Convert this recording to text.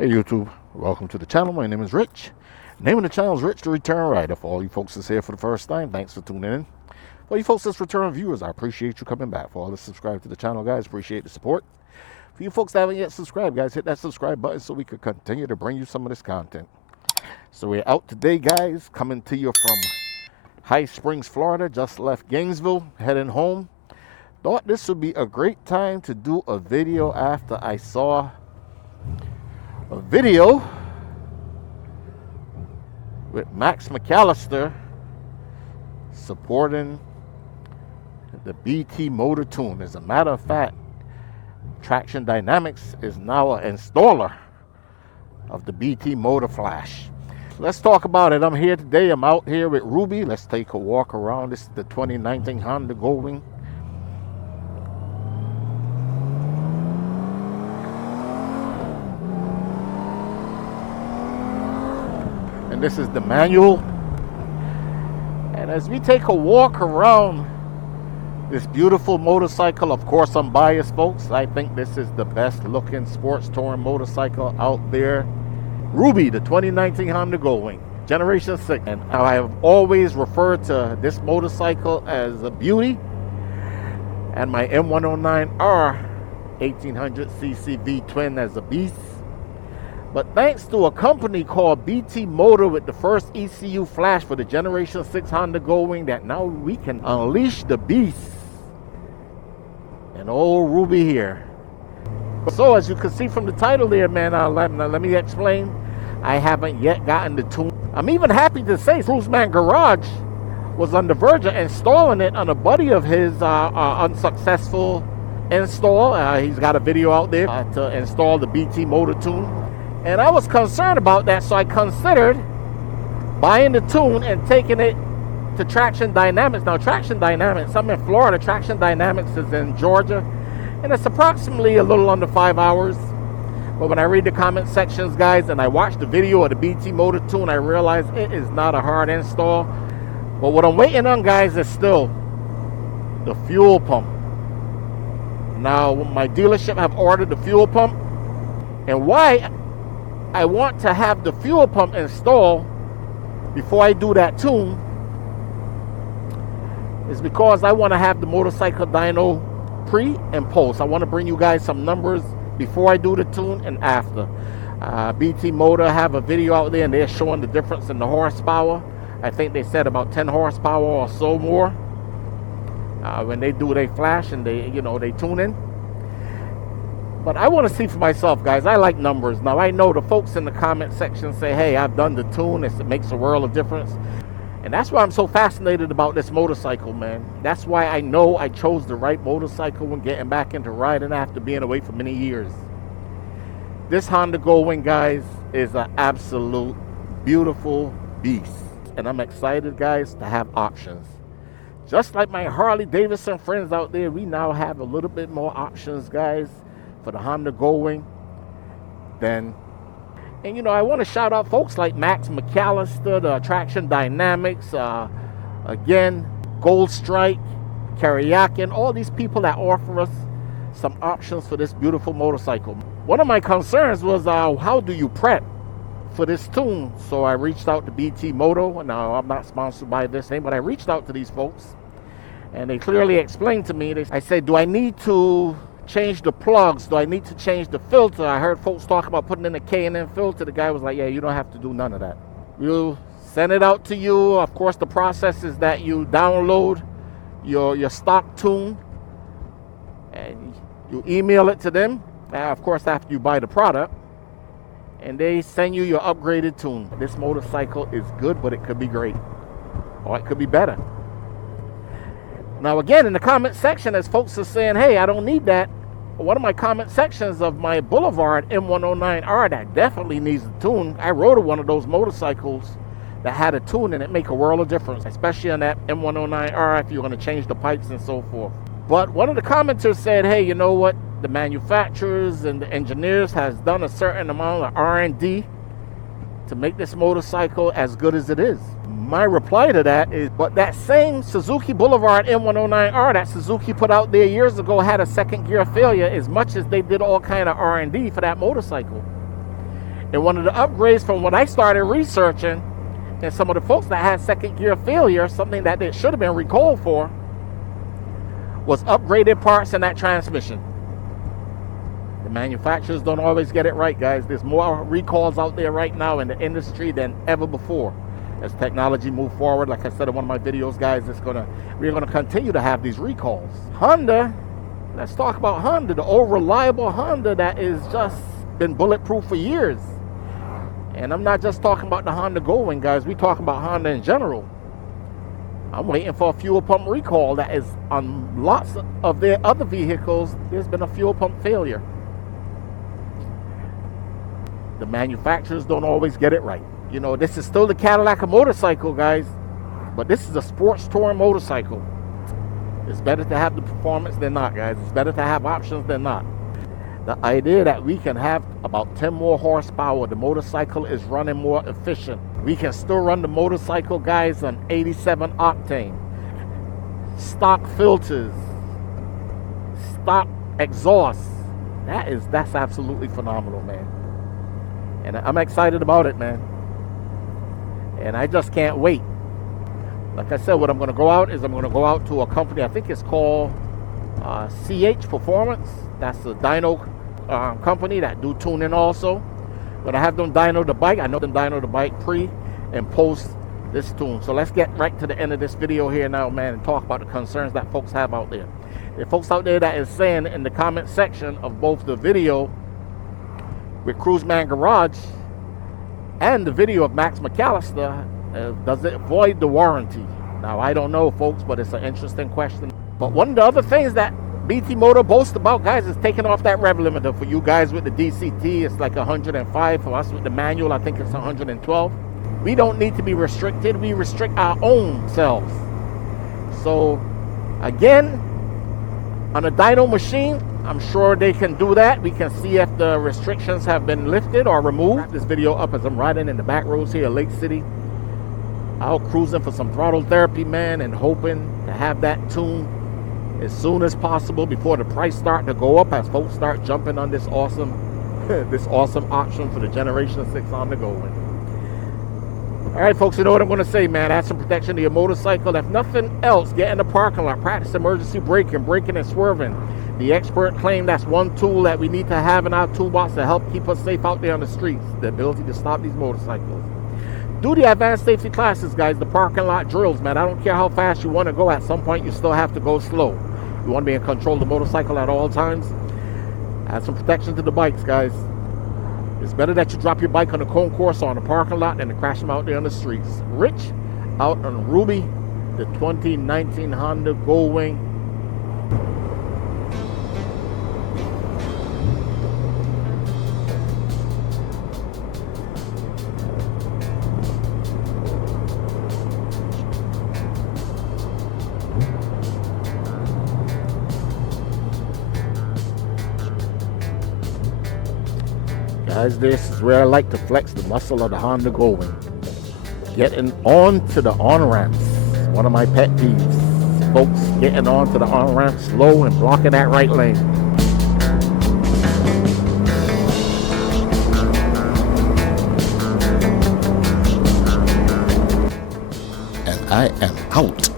Hey YouTube, welcome to the channel. My name is Rich. Name of the channel is Rich the Return Rider. For all you folks that's here for the first time, thanks for tuning in. For you folks that's return viewers, I appreciate you coming back. For all the subscribe to the channel, guys, appreciate the support. For you folks that haven't yet subscribed, guys, hit that subscribe button so we can continue to bring you some of this content. So we're out today, guys, coming to you from High Springs, Florida. Just left Gainesville, heading home. Thought this would be a great time to do a video after I saw a video with Max McAllister supporting the BT motor tune. As a matter of fact, Traction Dynamics is now an installer of the BT motor flash. Let's talk about it. I'm here today. I'm out here with Ruby. Let's take a walk around. This is the 2019 Honda Goldwing. And this is the manual. And as we take a walk around this beautiful motorcycle, of course I'm biased, folks. I think this is the best looking sports touring motorcycle out there. Ruby, the 2019 Honda Goldwing, Generation 6. And I have always referred to this motorcycle as a beauty. And my M109R 1800cc V-twin as a beast. But thanks to a company called BT Motor with the first ECU flash for the Generation 6 Honda Goldwing, that now we can unleash the beast. And old Ruby here. So as you can see from the title there, man, let me explain. I haven't yet gotten the tune. I'm even happy to say Cruiseman Garage was on the verge of installing it on a buddy of his unsuccessful install. He's got a video out there to install the BT motor tune. And I was concerned about that, so I considered buying the tune and taking it to Traction Dynamics. Now, Traction Dynamics, I'm in Florida. Traction Dynamics is in Georgia, and it's approximately a little under 5 hours. But when I read the comment sections, guys, and I watch the video of the BT motor tune, I realize it is not a hard install. But what I'm waiting on, guys, is still the fuel pump. Now, my dealership have ordered the fuel pump, and why I want to have the fuel pump installed before I do that tune is because I want to have the motorcycle dyno pre and post. I want to bring you guys some numbers before I do the tune and after. BT Motor have a video out there and they're showing the difference in the horsepower. I think they said about 10 horsepower or so more when they do their flash and they tune in. But I want to see for myself, guys. I like numbers. Now, I know the folks in the comment section say, hey, I've done the tune. It makes a world of difference. And that's why I'm so fascinated about this motorcycle, man. That's why I know I chose the right motorcycle when getting back into riding after being away for many years. This Honda Goldwing, guys, is an absolute beautiful beast. And I'm excited, guys, to have options. Just like my Harley Davidson friends out there, we now have a little bit more options, guys, for the Honda Goldwing. And I want to shout out folks like Max McAllister, the Traction Dynamics, again, Gold Strike, Karayakin, all these people that offer us some options for this beautiful motorcycle. One of my concerns was how do you prep for this tune? So I reached out to BT Moto. Now, I'm not sponsored by this thing, but I reached out to these folks and they clearly explained to me, I said, do I need to change the plugs? Do I need to change the filter? I heard folks talk about putting in a K&N filter. The guy was like, yeah, you don't have to do none of that. We'll send it out to you. Of course, the process is that you download your stock tune and you email it to them, of course, after you buy the product, and they send you your upgraded tune. This motorcycle is good, but it could be great, or it could be better. Now, again, in the comment section, as folks are saying, hey, I don't need that, one of my comment sections of my Boulevard M109R that definitely needs a tune. I rode one of those motorcycles that had a tune, and it make a world of difference, especially on that M109R if you're going to change the pipes and so forth. But one of the commenters said, hey, you know what? The manufacturers and the engineers has done a certain amount of R&D to make this motorcycle as good as it is. My reply to that is, but that same Suzuki Boulevard M109R that Suzuki put out there years ago had a second gear failure, as much as they did all kind of R&D for that motorcycle. And one of the upgrades from when I started researching, and some of the folks that had second gear failure, something that they should have been recalled for, was upgraded parts in that transmission. The manufacturers don't always get it right, guys. There's more recalls out there right now in the industry than ever before. As technology moves forward, like I said in one of my videos, guys, we're gonna continue to have these recalls. Honda, let's talk about Honda, the old reliable Honda that is just been bulletproof for years. And I'm not just talking about the Honda Goldwing, guys. We're talking about Honda in general. I'm waiting for a fuel pump recall that is on lots of their other vehicles. There's been a fuel pump failure. The manufacturers don't always get it right. You know, this is still the Cadillac of motorcycle, guys, but this is a sports touring motorcycle. It's better to have the performance than not, guys. It's better to have options than not. The idea that we can have about 10 more horsepower, the motorcycle is running more efficient. We can still run the motorcycle, guys, on 87 octane, stock filters, stock exhaust. That's absolutely phenomenal, man. And I'm excited about it, man. And I just can't wait. Like I said, what I'm going to go out to a company, I think it's called CH Performance. That's the dyno company that do tuning also. But I have them dyno the bike. I know them dyno the bike pre and post this tune. So let's get right to the end of this video here now, man, and talk about the concerns that folks have out there. There are folks out there that is saying in the comment section of both the video with Cruiseman Garage and the video of Max McAllister, does it void the warranty? Now, I don't know, folks, but it's an interesting question. But one of the other things that BT Moto boasts about, guys, is taking off that rev limiter. For you guys with the DCT, it's like 105. For us with the manual, I think it's 112. We don't need to be restricted. We restrict our own selves. So, again, on a dyno machine, I'm sure they can do that. We can see if the restrictions have been lifted or removed. This video up as I'm riding in the back roads here at Lake City, out cruising for some throttle therapy, man, and hoping to have that tune as soon as possible before the price start to go up as folks start jumping on this awesome option for the Generation 6 Honda Goldwing. All right, folks, you know what I'm going to say, man. Add some protection to your motorcycle. If nothing else, get in the parking lot, practice emergency braking and swerving. The expert claim that's one tool that we need to have in our toolbox to help keep us safe out there on the streets, the ability to stop these motorcycles. Do the advanced safety classes, guys, the parking lot drills, man. I don't care how fast you want to go. At some point, you still have to go slow. You want to be in control of the motorcycle at all times. Add some protection to the bikes, guys. It's better that you drop your bike on the concourse or on the parking lot than to crash them out there on the streets. Rich out on Ruby, the 2019 Honda Goldwing. Guys, this is where I like to flex the muscle of the Honda Goldwing. Getting on to the on-ramps. One of my pet peeves. Folks getting on to the on-ramp slow and blocking that right lane. And I am out.